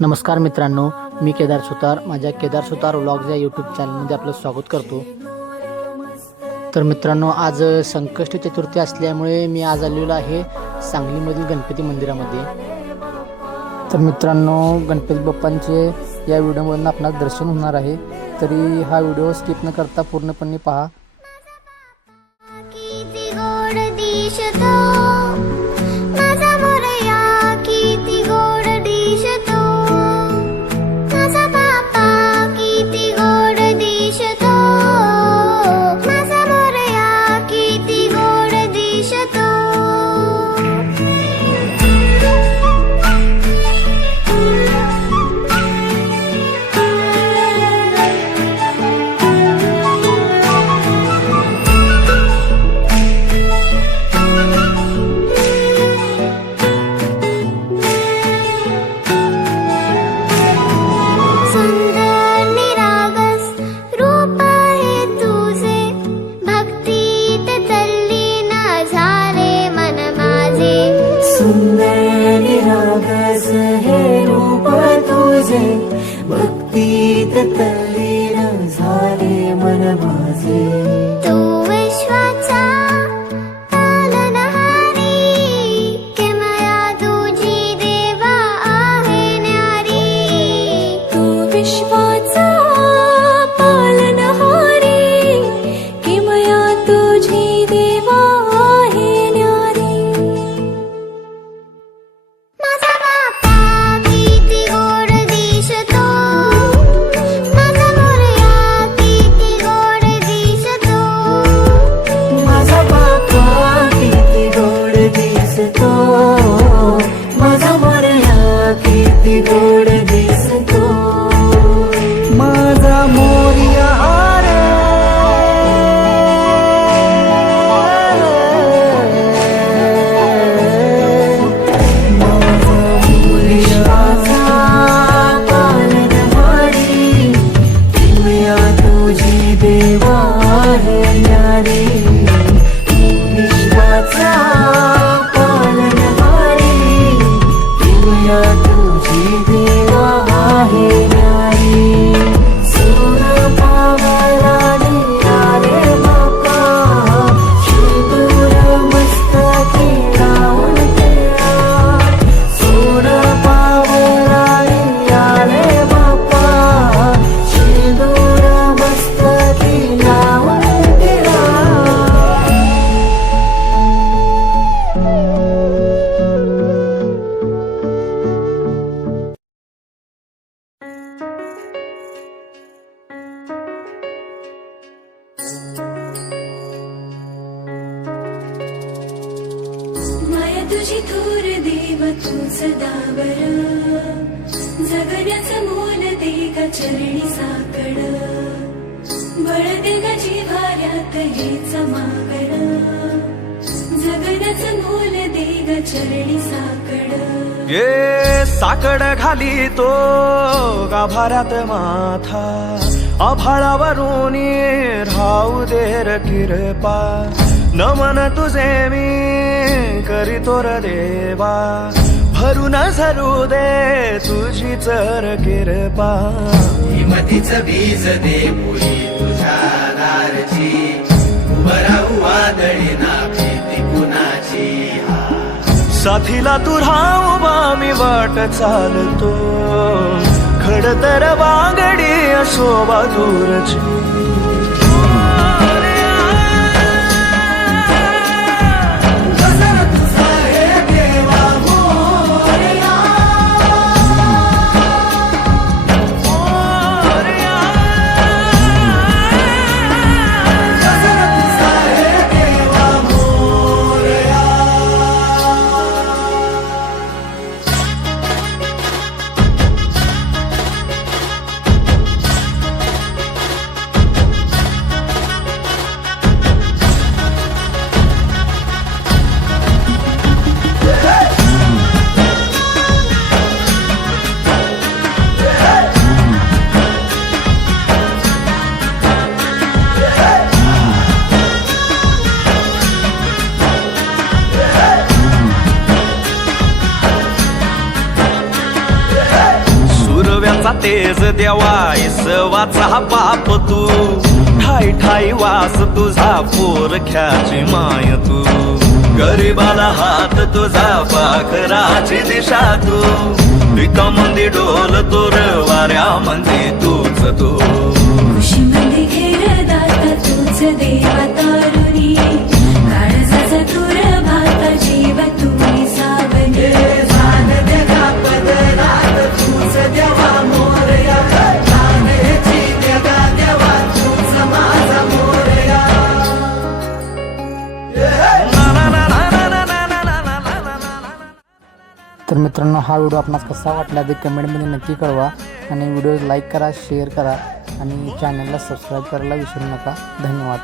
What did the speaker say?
नमस्कार मित्रांनो मी केदार सुतार. माझ्या केदार सुतार व्लॉग्स या यूट्यूब चॅनलमध्ये आपलं स्वागत करतो. तर मित्रांनो आज संकष्ट चतुर्थी असल्यामुळे मी आज आलेलो आहे सांगलीमधील गणपती मंदिरामध्ये. तर मित्रांनो गणपती बाप्पांचे या व्हिडिओमधून आपणास दर्शन होणार आहे. तरी हा व्हिडिओ स्किप न करता पूर्णपणे पहा. भक्तीत तल्लीन झाले मन माझे तुझी थोर देव तू सदावर जगण्याचं मोल दे का चरणी साकड. बळ दे का जिव्हाऱ्यात हेच मागड जगण्याचं मोल दे का चरणी साकड. ये साकड घाली तो गाभाऱ्यात माथा. आभाळावरून राहू देर किरपा. नमन तुझे मी करीतो र देवा. भरून झरू दे तुझी चर किरपा. हिमतीचं बीज दे पुरी तुझ्या दारची. उभं राहू वादळी ना भीती कुणाची साथीला तू राहू मी वाट चालतो. खडतर वांगडी असो बाजूरची सोन्याचा तेज देवा इसवाचा बाप तू. ठाई ठाई वास तुझा पोरख्याची माय तू. गरीबाला हात तुझा पाखराची दिशा तू. पिका मंदी डोल तोर वाऱ्या म्हणजे तूच तू. तर मित्रांनो हा व्हिडिओ आपणास कसा वाटला ते कमेंटमध्ये नक्की कळवा. आणि व्हिडिओ लाईक करा शेअर करा. आणि चॅनलला सबस्क्राईब करायला विसरू नका. धन्यवाद.